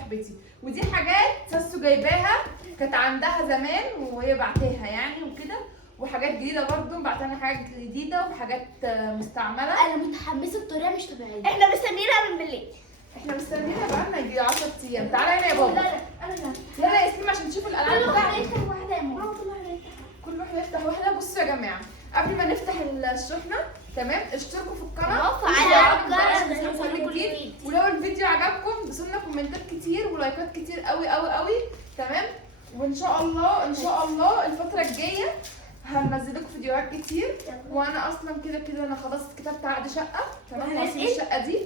صاحبتي، ودي حاجات ساسو جايباها كانت عندها زمان وهي بعتها يعني وكده، وحاجات جديده برضو بعتلنا حاجات جديده وحاجات مستعمله. انا متحمسه بطريقه مش طبيعيه. احنا مستنيينها من بالليل. احنا مستنيينها بقالنا يجي 10 ايام. تعالى هنا يا لا بابا. لا انا يلا يا سليم عشان تشوفوا الالعاب كل واحده بتاعتي. يفتح واحده يا ماما. كل واحده يفتح. كل واحده يفتح واحده. بصوا يا جماعه، قبل ما نفتح الشحنه تمام اشتركوا في القناه وفعلوا وفعلوا الجرس عشان كل كل جديد. جديد. ولو الفيديو عجبكم دوسوا كومنتات كتير ولايكات كتير قوي قوي قوي تمام. وان شاء الله ان شاء الله الفتره الجايه هنزل لكم فيديوهات كتير. وانا اصلا كده كده انا خلاص كتبت عقد شقه تمام. وهسيب الشقه دي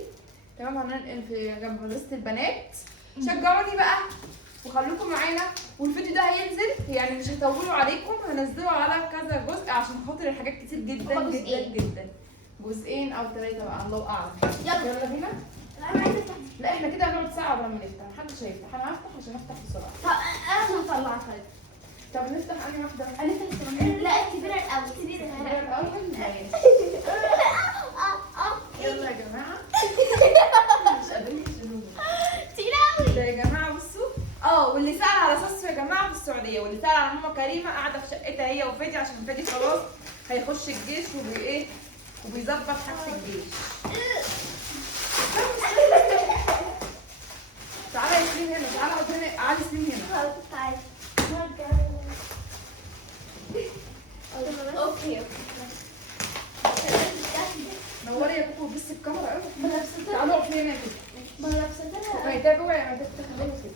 تمام. هننقل في جنب مدرسه البنات. شجعوني بقى وخليكم معانا. والفيديو ده هينزل يعني مش هيطولوا عليكم، هنزله على كذا جزء عشان خاطر الحاجات كتير جدا هما جدا جزئين. جدا. جزئين او 3 بقى الله اعلم. يلا بينا. انا عايزه افتح. لا احنا كده هنقعد ساعه قبل ما نفتح. محدش هيفتح. انا هفتح عشان افتح بسرعه. طب انا هطلعها طيب. طب نفتح انهي واحده؟ انا فتحت. لا الكبيره الاول. الكبيره الكبيرة الاول. ماشي. يلا يا جماعه. مش قادرين تشيلوها. تقيلة ده يا جماعه بصوا. واللي سأل على ساسو يا جماعه في السعوديه، واللي سأل على ماما كريمه قاعده في شقتها هي وفادي، عشان فادي خلاص هيخش الجيش وبايه وبيظبط حاجه الجيش. تعالى يا سليم هنا. تعالى قدام علي سليم هنا. اوكي. نوري يا كوكو بس الكاميرا قوي. ملابستها. تعالوا اقفي هنا كده. ملابستها. ما يتابعوا يا ما تتخيلوا كده.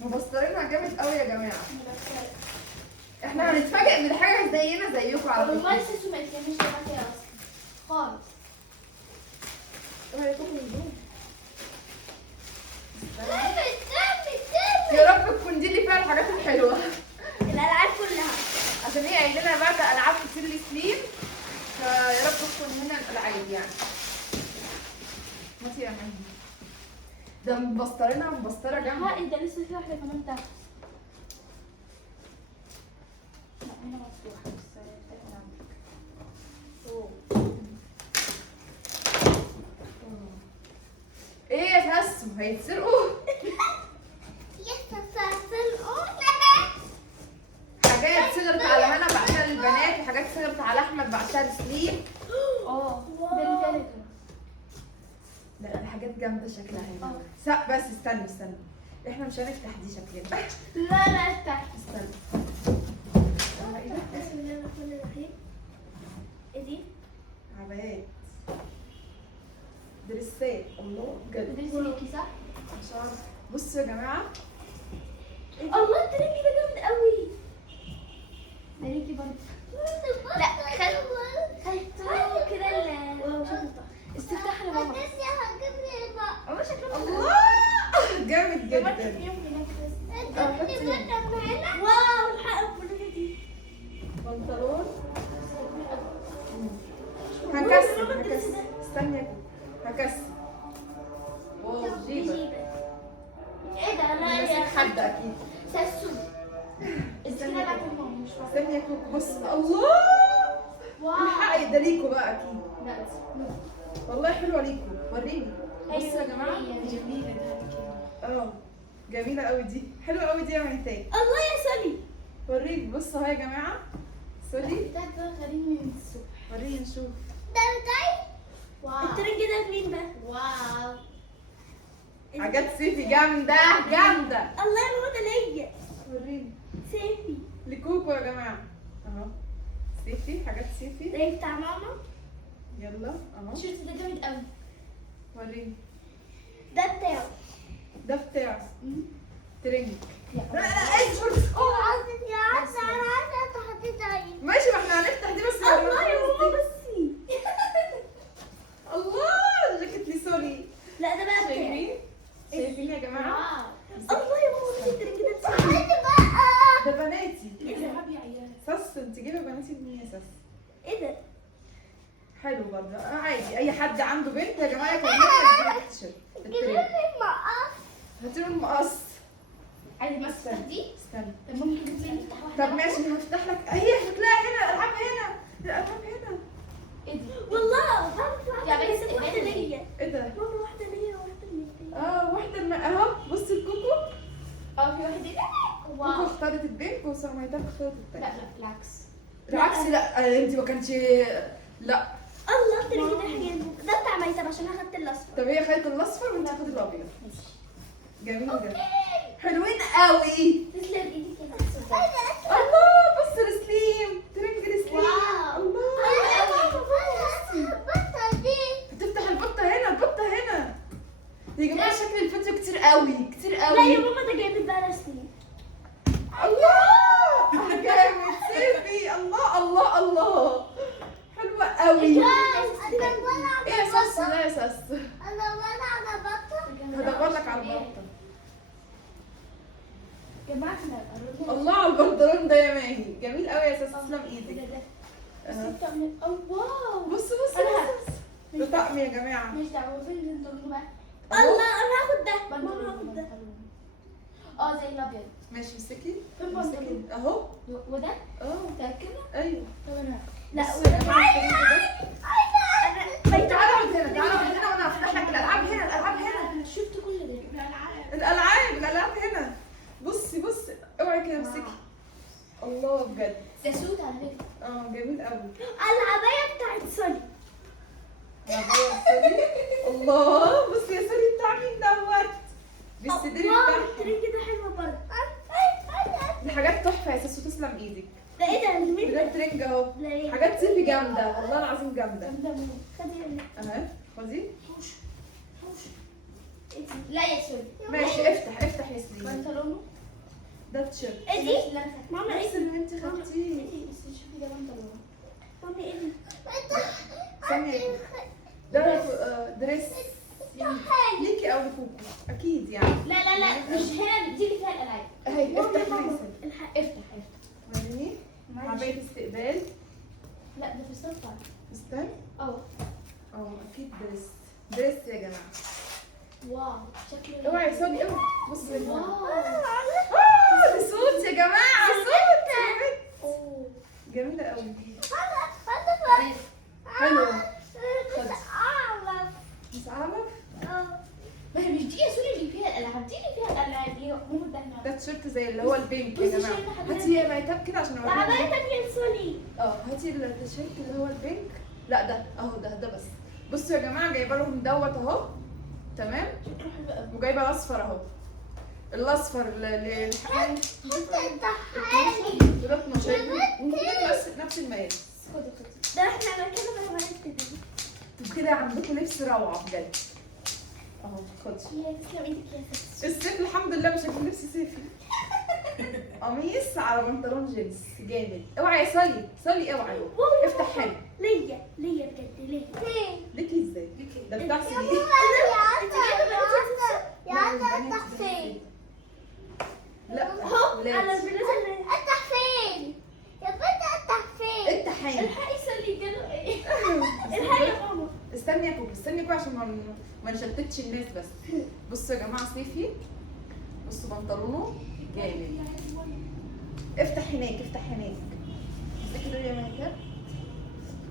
مبصرينها جامد قوي يا جماعه. احنا هنتفاجئ من حاجه زينا زيكم على والله فكره. سيسو ما يتكلمش معايا اصلا خالص. اوعي تاكلوا الهدوم. يا رب تكون دي اللي فيها الحاجات الحلوه. الالعاب كلها. عشان هي قايله لنا بقى ده العاب كتير لسليم، فيا رب تكون هنا الالعاب يعني. ماشي يا مهدي. ده مبسطرينها مبسطره جامده. ها انت لسه في واحده كمان تحت. لا هنا مفتوحه بس تاني عندك. ايه يا تاسو هيتسرقوا؟ حاجات صغرت على هنا بعتها للبنات، وحاجات صغرت على احمد بعتها لسليم. ده اللي تالت. لا الحاجات جامده شكلها هنا. بس استنى احنا مش هنفتح دي شكلنا. لا افتح. استنى. بسم الله الرحمن الرحيم. ايه دي؟ عبايات دريسات. الله بجد درس ليكي صح؟ مش عارفه. بصوا يا جماعه الله الترنج ده جامد قوي. ده ليكي برضه. لا خدته كده استفتح لي ماما. الله شكله الله جامد جدا. واو الحق البلوزه دي. بنطلون هكسر. استني يا كوكو. هكسر. واو جيبه. ايه ده؟ لا ماسك يا حد اكيد. ساسو. استنى بعد الماما مش فاهمه. استني يا كوكو. بص الله الحق ده ليكوا بقى اكيد. لا والله حلوه ليكوا. وريني. بصوا يا جماعه. جميله جميله قوي دي. حلوه قوي دي يا منتاج. الله يا سولي. وريني. بصوا اهو يا جماعه. سوري بتاعت ده غريب من الصبح. وريني نشوف. ده بتاعي. واو الترنج ده مين ده؟ واو حاجات صيفي جامده جامده. الله يا ماما ده ليا. وريني. سيفي. لكوكو يا جماعه اهو. صيفي حاجات صيفي. ده بتاع ماما. يلا اهو. التيشيرت ده جامد قوي. وريني. ده بتاعه. ده بتاعه. ترنج. يا لا اي شورت. يا عسل انا عارفه انت حطيت عين. ماشي ما احنا هنفتح دي بس. الله يا ماما بصي. الله الجاكيت لي سوري. لا ده بقى بتاعي. شايفين؟ شايفين يا جماعه؟ الله يا ماما بصي الترنج ده بتاعي. بقى. ده بناتي. العب يا عيال. سس انت جايبه بناتي منين يا سس؟ ايه ده؟ حلو برضه. عادي اي حد عنده بنت يا جماعه يكلمنا يديها التيشيرت. الترنج. مقص. هاتوا له المقص. عايز مسكه دي؟ استنى. طب ممكن تجيب لي نفتح واحده؟ طب ماشي هفتح لك. هي هتلاقي هنا الالعاب هنا. الالعاب هنا. ايه دي؟ والله يا واحده بس واحده البنت دي. ليا. ايه ده؟ ماما واحده ليا وواحده ليا. واحده اهو ميتاب اختارت لا التانية. لا بالعكس. بالعكس لا انت ما كانش. لا الله ترى كده حلو. ده بتاع ميتاب عشان انا خدت الاصفر. طب هي خدت الاصفر وانت خدت الابيض. ماشي. جميل جدا. حلوين قوي. تسلم ايدك يا ستي. الله بص لسليم ترنج لسليم. واو. الله البطة دي. هتفتح البطه هنا البطه هنا. يا جماعه شكل الفيديو كتير قوي كتير قوي. لا يا ماما ده جايب بقى رسمي. الله جامد سيفي. الله الله الله حلوه قوي. ايه يا ساس ده يا ساس؟ انا ولا على بطة. هدور لك على البطه. جماعة احنا قررنا. الله على البنطلون ده يا ماهي جميل قوي يا ساس تسلم ايدك. أها. بتعمل واو. بص بص بص ده طقم يا جماعه. مش دعوة فين اللي انتوا بقى. الله انا هاخد ده. ماما بنطلون هاخد ده. زي الابيض. ماشي مسكي فين مسكي بنطلون؟ اهو. وده اه متأكدة؟ ايوه. طب انا لا بص وده. يا جماعة الفيديو ده. انا تعالى اقعد هنا تعالى اقعد هنا وانا هفتح لك الالعاب هنا الالعاب هنا. انا شفت كل ده. الالعاب هنا. بصي بصي اوعي كده امسكي. الله بجد. ده سود على فكرة. جميل قوي. العباية بتاعت سوني. الله بصي يا سوري بتاع مين دوت. بالسدير الله بتاعها. الترنج ده حلو برضه. دي حاجات تحفه يا ساسو تسلم ايدك. ده ايه ده مين ده ده؟ ترنج اهو. لا ايه؟ حاجات سيفي جامده والله العظيم جامده. جامدة موت. خدي مني. اهي خدي. حوش. لا يا سوري. ماشي افتح يا سليم. بنطلونه. ده تيشيرت ايه دي؟ اللي انا خدته. ماما نفس ايه دي؟ اللي انت خدتيه. بس شوفي ده بنطلونه. ماما ايه دي؟ ثانيه ده دريس ليكي او لكوكو اكيد يعني. لا لا لا مش هنا دي اللي فيها الالعاب. اهي افتح ماما نيسن. الحق. افتح. وريني عباية استقبال. لا ده في الصفحة. استنى. اه اكيد دريس يا جماعه. واو شكله. اوعي يا سوني اوعي. بصي يا جماعه. واو. دي صوت يا جماعه صوت يا بنت. اوه. جميله قوي. غير. حلو. أعرف. مش عارف. ما هي مش دي يا سوري اللي فيها الالعاب، دي اللي فيها الالعاب دي مو ده هنا. ده تيشيرت زي اللي هو البينك يا بصي جماعه. شايفة حاجات هاتي يا ميتاب كده عشان العباية اوريكم. تانية سوني. هاتي التيشيرت اللي هو البينك. لا ده اهو ده بس. بصوا يا جماعه جايبه لهم دوت اهو. تمام. شكله حلو قوي. وجايبه الاصفر اهو. الاصفر للحقن. ده 12 نفس المقاس. خدي. ده احنا مكاننا بنعمل كده. انتوا كده عندكم لبس روعه بجد. اهو خدي. يا تسلم ايدك يا ستي. الصيف الحمد لله مش هيكون لبس صيفي. قميص على بنطلون جينز جامد. اوعي يا سالي اوعي. افتح هنا. ليا بجد ليا. ليكي ازاي؟ ده بتاع سنين. لا اهو على ولاد. البلوزه اللي افتح فين؟ يا بنت افتح فين؟ التحين. الحقي سلي جاله ايه؟ الحقي يا ماما. استني يا كوكو استني يا كوكو عشان ما نشتتش الناس بس. بصوا يا جماعه صيفي. بصوا بنطلونه جامد. افتح هناك امسكي دول يا مهجر.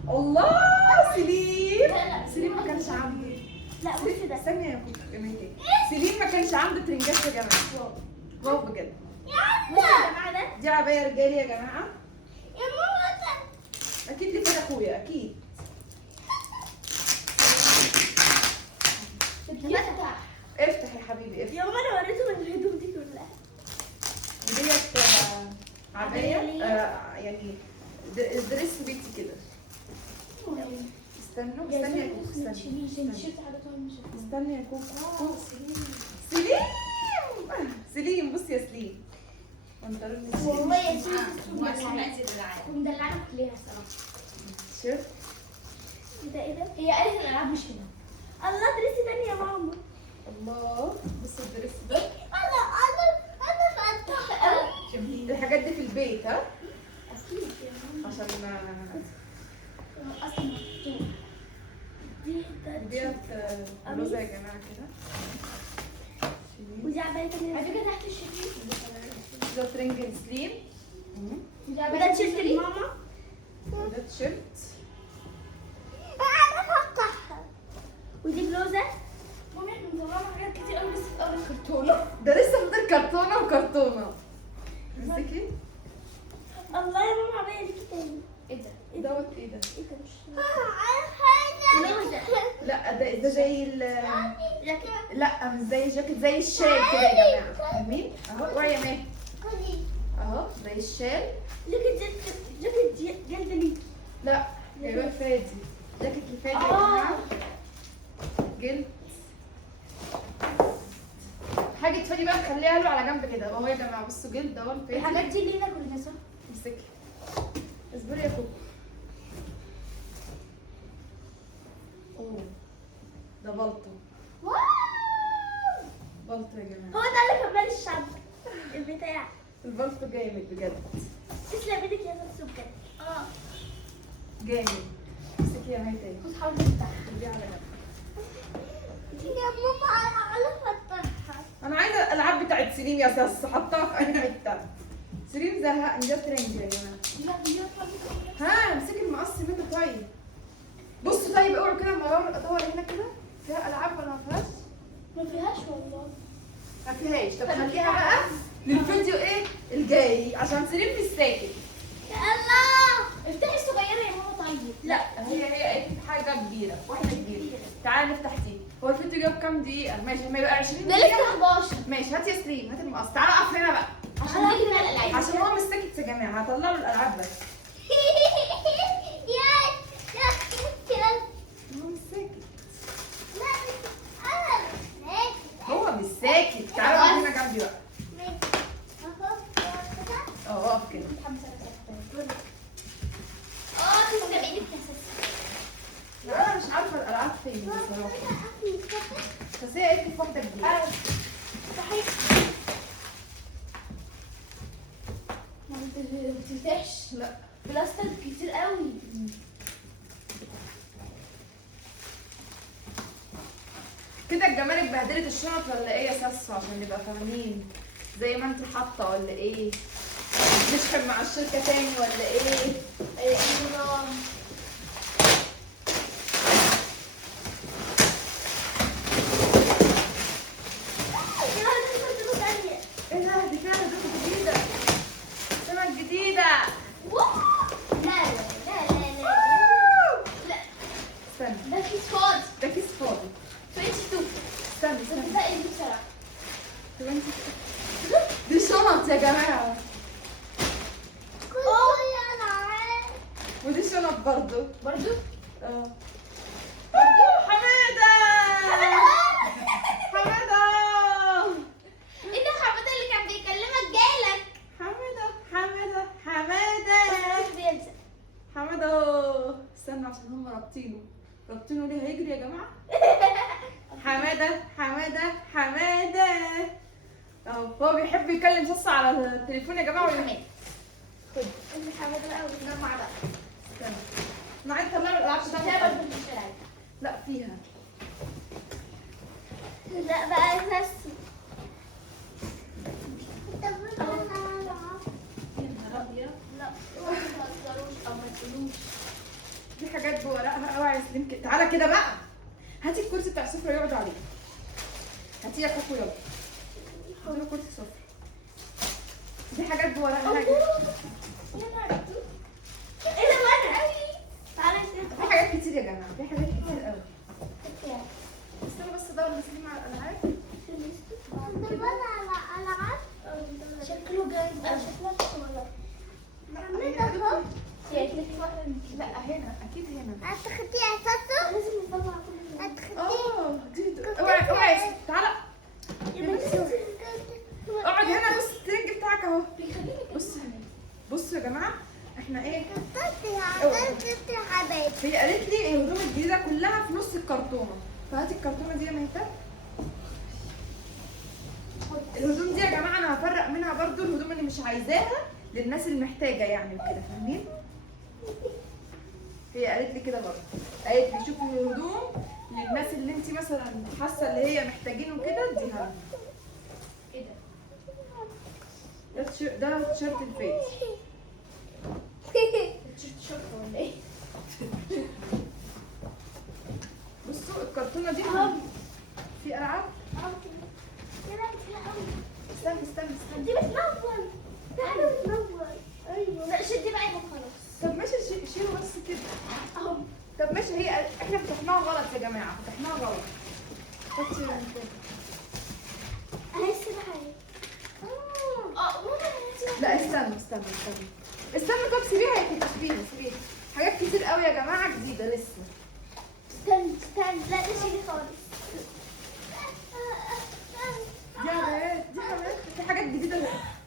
الله سليم ما كانش عنده. لا بصي ده. استني يا كوكو يا مهجر. سليم ما كانش عنده ترنجات يا جماعه. واو بجد. بصي يا جماعه ده. دي عبايه رجالي يا جماعه. يا ماما ده. اكيد دي كده اخويا اكيد. افتح يا حبيبي افتح. يا ماما انا وريتهم الهدوم دي كلها. ديت عبايه يعني دريس بيتي كده. استنوا استني يا كوكو استني يا كوكو. سليم بصي يا سليم. والله يا سيدي مدلعنا كلنا الصراحه. شوف ده ايه ده؟ هي قالت الالعاب مش هنا. الله درسي تاني يا ماما. الله بصي الدريس ده. انا فتحت قوي. الحاجات دي في البيت ها اكيد يا ماما. عشان اصلا مفتوح. ديت بلوزه يا جماعه كده. ودي عباية تانية. على فكره تحت الشريط ده ترنج سليم. وده تيشيرت الماما. وده تيشيرت. انا فتحها. ودي بلوزة. ماما احنا مدورنا حاجات كتير قوي لسه في اول الكرتونه. ده لسه فاضل كرتونه وكرتونه. امسكي. الله يا ماما عمال لي تاني. ايه ده؟ دوت ايه ده؟ ايه ده مش لا ده زي جاكيت. لا مش زي الجاكيت، زي الشال كده يا جماعه. فاهمين؟ اهو اوعي يا ماهر. اهو زي الشال. جاكيت جلد ليكي. لا جايباه فادي، جاكيت الفادي يا جماعه. جلد. حاجه فادي بقى نخليها له على جنب كده اهو يا جماعه. بصوا جلد اهو الفادي. الحاجات دي لينا كلنا صح؟ امسكي اصبري يا كوكو. اوه ده بلطو. واو. بلطو يا جماعه. هو ده اللي كمل الشنطة البتاع. البلطو جامد بجد. تسلم ايدك يا سوسو بجد. جامد. امسكي يا هاي تاني. خد حاول تفتحها. دي على جنب. يا ماما انا فتحها. انا عايزه الالعاب بتاعت سليم يا ساس، حطها في اي حته. سليم زهقني، ده ترند يا جماعه. ها امسكي المقص منه طيب. بصوا طيب اوعوا كده المرار ادور هنا كده فيها العاب ولا ما فيهاش؟ ما فيهاش والله. ما فيهاش. طب خليها بقى للفيديو ايه الجاي عشان سليم مش ساكت. الله. افتحي الصغيره يا ماما طيب. لا هي حاجه كبيره، واحده كبيره. تعالي نفتح دي. هو الفيديو جاب كام دقيقه؟ ماشي ما يبقى 20 ده دقيقه. لسه 11 ماشي هات يا سليم، هات المقص. تعالى اقف هنا بقى عشان نيجي بقى الالعاب. عشان هو مش ساكت يا جماعه. هطلع له الالعاب بس. هو مش ساكت. هو مش ساكت. تعالى اقف هنا جنبي بقى. اقف كده. تسلم ايدك يا ساسي. لا انا مش عارفه الالعاب فين بصراحه، بس هي قالت لي في واحده جديده. صحيح. ما بتفتحش. لا بلاستيك كتير قوي. كده الجمارك بهدلت الشنط ولا ايه يا ساسو؟ عشان نبقى فاهمين زي ما انت حاطه ولا ايه؟ نشحن مع الشركه تاني ولا ايه؟ ايه النظام؟ ايه ده؟ دي فيها هدوم جديده، سمك جديده. استنى ده كيس فاضي. ده كيس فاضي. 22. استنى ده ايه دي بصراحه؟ دي شنط يا جماعه، ودي شنط برضو. برضو؟ اه حماده. حماده ايه ده حماده اللي كان بيكلمك جايلك؟ حماده بينزل. حماده. استنى عشان هم رابطينه ليه؟ هيجري يا جماعه. حماده اهو. هو بيحب يكلم ساسا على التليفون يا جماعه ولا ايه؟ خد اللي حماده بقى وننام مع بعض. استنى انا عايزه اطلع الالعاب ده بتاعتي. برضه مش هلعب. لا فيها. لا بقى اساسي. يا نهار ابيض. لا ما تهزروش او ما تقولوش. في حاجات بورقها قوي يا سليم كده. تعالى كده بقى، هاتي الكرسي بتاع السفره يقعد عليه. هاتي يا كاكو يلا. حطي له كرسي سفره. دي حاجات بورقها. يا نهار ايه ده وانا؟ تعالى في حاجات كتير يا جماعه، في حاجات كتير قوي. استنى بس ادور مسلم على الالعاب. شكله جامد. شكله صغير. لا هنا اكيد هنا. لازم نطلع كل دي اوعي تعالى اقعد هنا. بص الترنج بتاعك اهو. بصوا يا جماعه احنا ايه؟ هي قالت لي الهدوم الجديده كلها في نص الكرتونه، فهاتي الكرتونه دي يا مهتاب. الهدوم دي يا جماعه انا هفرق منها برضو الهدوم اللي مش عايزاها للناس المحتاجه يعني وكده، فاهمين؟ هي قالت لي كده برضو، قالت لي شوفي الهدوم للناس اللي انت مثلا حاسه اللي هي محتاجينه كده اديها لهم. ايه ده؟ ده تيشيرت الفيت. تيشيرت شورت ولا ايه؟ بصوا الكرتونه دي في العاب. استنى دي بتنور. تعالوا ننور. وريني. لا شدي بقى يبقى خلاص. طب ماشي شيله بس كده. اهو. طب ماشي هي احنا فتحناها غلط يا جماعه، فتحناها غلط. حطي من كده. اهي السبحه اهي. ماما لا استنى. استنى طب سيبيها يا كده، سيبيها. حاجات كتير قوي يا جماعه جديده لسه. استنى. لا ده شيلي خالص. دي حاجات في حاجات جديده.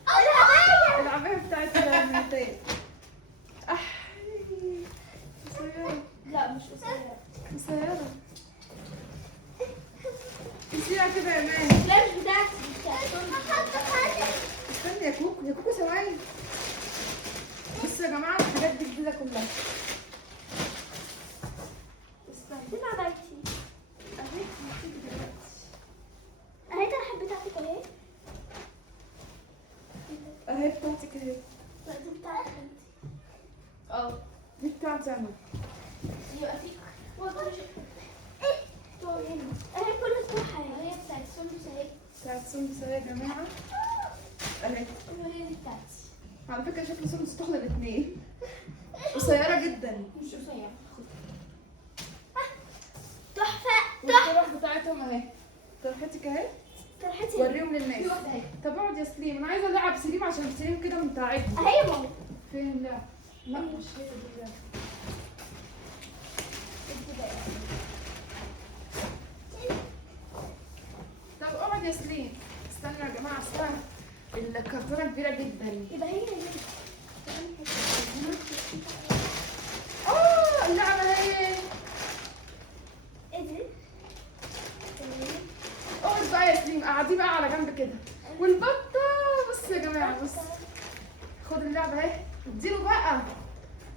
العباية. العبايه بتاعت المنتال. لا مش قصيرة. قصيره. نسيها كده يا مان. لا مش بتاعتي بتاعتي. استنى يا كوكو ثواني. بصوا يا جماعه الحاجات دي جديده كلها. استنى. فين عبايتي؟ اهي هتيجي دلوقتي. اهي ده الحب بتاعتك اهي. اهي بتاعتك اهي. لا دي بتاعتك انت. دي بتاعتي انا. يبقى فيك اهي كل الطرحه اهي بتاعت سندس اهي. بتاعت سندس اهي يا جماعه. اهي. وهي دي بتاعتي. على فكره شكل سندس تاخد الاثنين. قصيره جدا. مش قصيرة. تحفة. والطرح بتاعتهم اهي. طرحتك اهي. طرحتي وريهم في للناس. واحدة اهي. طب اقعد يا سليم، انا عايزه العب سليم عشان سليم كده متعبني. اهي يا ماما. فين اللعب؟ لا مش هي دي اللعب. طب اقعد يا سليم. استنوا يا جماعه استنى. الكرتونه كبيره جدا. يبقى هي اللعبه اهي. ايه دي؟ اقعد بقى يا سليم، قعدي بقى على جنب كده. والبطه بص يا جماعه بص. خد اللعبه اهي. اديله بقى.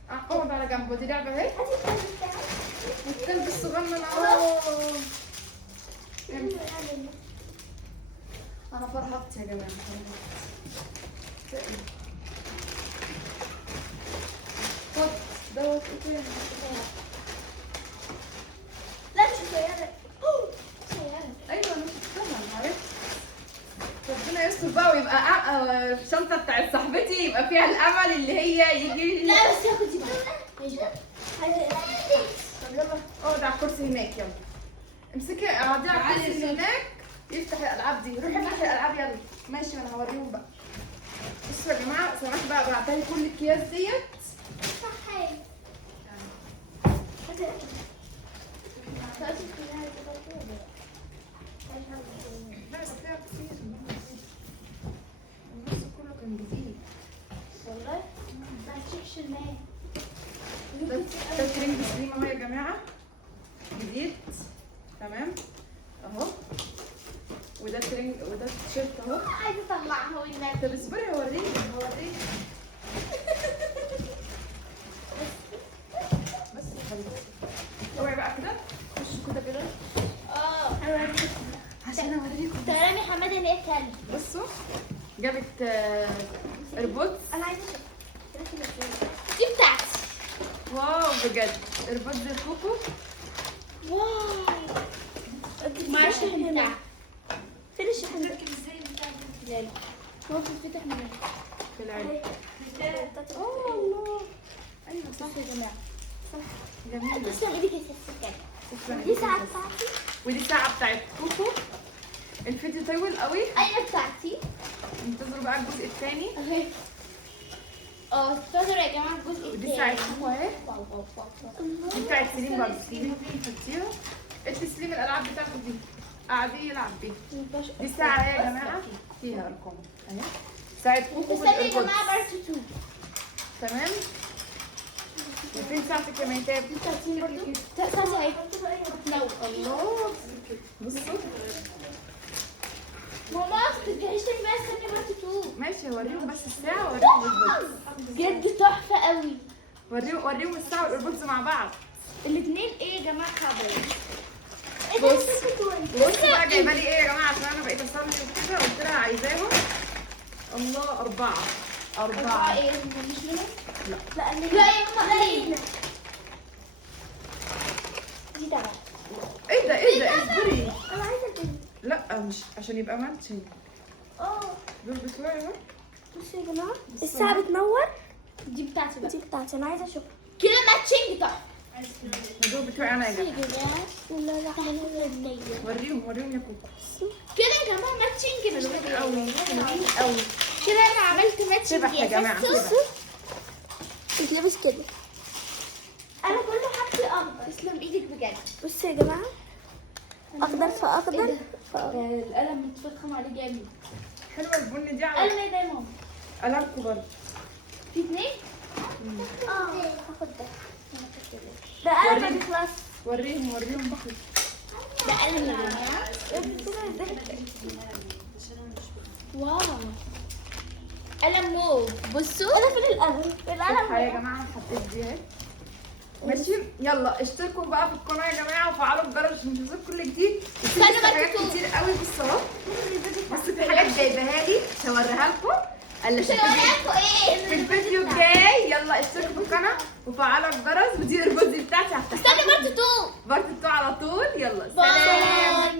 اقعد على جنب. ودي لعبه اهي. هاتي الكلب بتاعك. والكلب الصغنن اهو. انا فرحت يا جماعه. خد دوت ايه تاني؟ لا مش قصيرة. قصيرة. ايوه انا شفتها عرفت. ربنا يستر بقى ويبقى الشنطه بتاعت صاحبتي يبقى فيها الامل اللي هي يجي. لا بس ياخد دي بقى. ماشي بقى. طب يلا اقعد على الكرسي هناك يلا. امسكي اقعدي على الكرسي اللي هناك. يفتح الالعاب دي. روحي افتحي الالعاب يلا. ماشي انا هوريهم بقى. بصوا يا جماعه سمعت بقى بعتلي كل الاكياس ديت. صح هاي. لا بس فيها كتير. النص كله كان جديد. والله ما تشيكش الماء. ده ترنج سليم اهو يا جماعه. جديد. تمام. اهو. وده ترنج وده التيشيرت اهو. عايزة اطلعها والنبي. طب اصبري هوريك. بس خلاص. اوعي بقى كده. خشوا كده. عشان اوريكم. ترامي حماده اللي هي كلب. بصوا جابت ايربودز. انا عايزه اشوف. دي بتاعتي. واو بجد ايربودز الكوكو. واو. معرفش بتاعتي. فين الشحن ده؟ لا لا. ممكن تفتح من هنا. في العلم. الله. ايوه صح يا جماعه. صح. جميله. تسلم ايدك يا ست تسلم دي إيدك. ساعة بتاعتي. ودي ساعه بتاعت كوكو. الفيديو طويل قوي. ايوه بتاعتي. انتظروا بقى الجزء الثاني. اهي. اتفضلوا يا جماعه الجزء ودي الثاني. ساعه كوكو اهي. واو واو واو. دي بتاعت سليم برضه. سليم حطيها. ادي سليم الالعاب بتاعته دي. قاعدين يلعب بيها. دي ساعه اهي يا جماعه. فيها ارقام اهي. ساعه كوكو استني يا بالإيربودز. جماعه بارت 2. تمام. وفين ساعتك يا ميتاب؟ بتاعتي برضه. ساعتي اهي. نو. الله. بصوا. ماما تجهزي بقى استني بارت 2. ماشي هوريهم بس الساعة ووريهم الإيربودز. بجد تحفه قوي. وريهم الساعة والإيربودز مع بعض. الاثنين ايه يا جماعه حبايبي؟ بص بقى جايبة لي إيه يا جماعة عشان أنا بقيت أصلي وكده قلت لها عايزاهم. الله 4. 4. ايه مش منهم؟ لا. لا يا ماما ليه؟ دي تبع. إيه ده اصبري. انا عايزه دي. لا مش عشان يبقى ماتشنج. دول بتوعي اهو. بصوا يا جماعه الساعه بتنور. دي بتاعتي بقى. دي بتاعتي انا عايزه اشوف. كده ماتشنج تحفه. دول بتوعي انا يا جماعه. بسم الله الرحمن الرحيم. وريهم يا كوكو. كده يا جماعه ماتشنج مش حلوين طبيعي. قوي قوي. كده انا عملت ماتشنج سبح يا جماعه سبح. بتلبس كده. انا كله حاجتي اخضر. تسلم ايدك بجد. بصوا يا جماعه، اخضر في اخضر. القلم متفخم عليه جامد. حلوه البني دي على قلم ايه ده يا ماما؟ قلمكم برضه. في اتنين؟ هاخد ده. ده قلم ما بيخلص. وريهم بقى. ده قلم يا جماعه. واو. قلم موف. بصوا. انا فين القلم؟ القلم يا جماعه انا حطيت دي اهي. ماشي يلا اشتركوا بقى في القناه يا جماعه وفعلوا الجرس عشان توصلكم كل جديد. في استنوا لسه بقى حاجات التوت. كتير قوي في الصالون. بس في حاجات جايباها لي مش هوريها لكم الا مش هوريكوا ايه؟ في الفيديو الجاي. يلا اشتركوا في القناه وفعلوا الجرس ودي